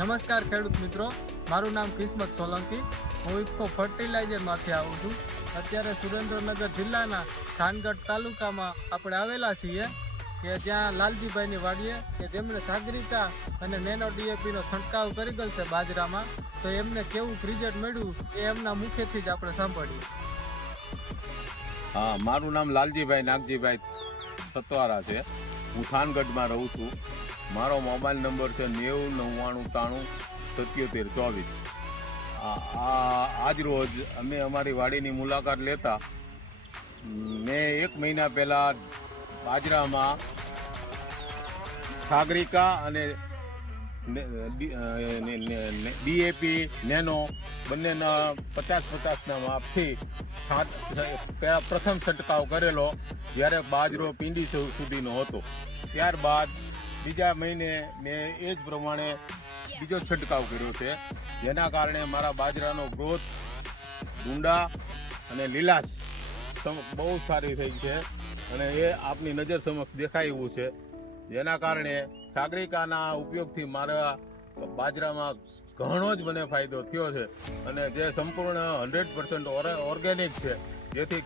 નમસ્કાર ખેડૂત મિત્રો, મારું નામ કિસ્મત સોલંકી. હું ઇફકો ફર્ટિલાઇઝરમાંથી આવું છું. અત્યારે સુરેન્દ્રનગર જિલ્લાના થાનગઢ તાલુકામાં આપણે આવેલા છીએ કે જ્યાં લાલજીભાઈની વાડીએ કે જેમણે સાગરિકા અને નેનો ડીએપીનો છંટકાવ કરી ગયેલ છે બાજરામાં. તો એમને કેવું રિઝલ્ટ મળ્યું એ એમના મુખેથી જ આપણે સાંભળીએ. હા, મારું નામ લાલજીભાઈ નાગજીભાઈ સતવારા છે. હું થાનગઢમાં રહું છું. મારો મોબાઈલ નંબર છે 9099937724. આજ રોજ અમે અમારી વાડીની મુલાકાત લેતા મેં 1 મહિના પહેલાં બાજરામાં સાગરિકા અને ડીએપી નેનો બંનેના 50-50ના માપથી પ્રથમ છંટકાવ કરેલો, જ્યારે બાજરો પીંડી સુધીનો હતો. ત્યારબાદ બીજા મહિને મેં એ જ પ્રમાણે બીજો છંટકાવ કર્યો છે, જેના કારણે મારા બાજરાનો ગ્રોથ, ગુંડા અને લીલાશ બહુ સારી થઈ છે અને એ આપની નજર સમક્ષ દેખાય એવું છે. જેના કારણે સાગરિકાના ઉપયોગથી મારા બાજરામાં ઘણો જ મને ફાયદો થયો છે અને જે સંપૂર્ણ 100% ઓર્ગેનિક છે, જેથી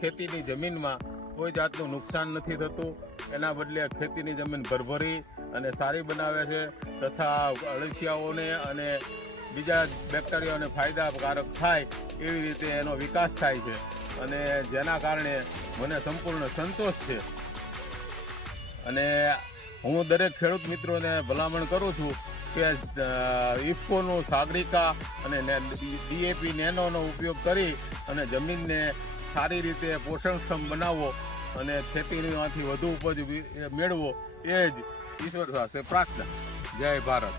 ખેતીની જમીનમાં કોઈ જાતનું નુકસાન નથી થતું. એના બદલે ખેતીની જમીન ભરભરી અને સારી બનાવે છે તથા અળસિયાઓને અને બીજા બેક્ટેરિયાઓને ફાયદાકારક થાય એવી રીતે એનો વિકાસ થાય છે અને જેના કારણે મને સંપૂર્ણ સંતોષ છે. અને હું દરેક ખેડૂત મિત્રોને ભલામણ કરું છું કે ઇફકોનું સાગરિકા અને ડીએપી નેનોનો ઉપયોગ કરી અને જમીનને સારી રીતે પોષણક્ષમ બનાવવો અને ખેતીમાંથી વધુ ઉપજ મેળવો, એ જ ઈશ્વર પાસે પ્રાર્થના. જય ભારત.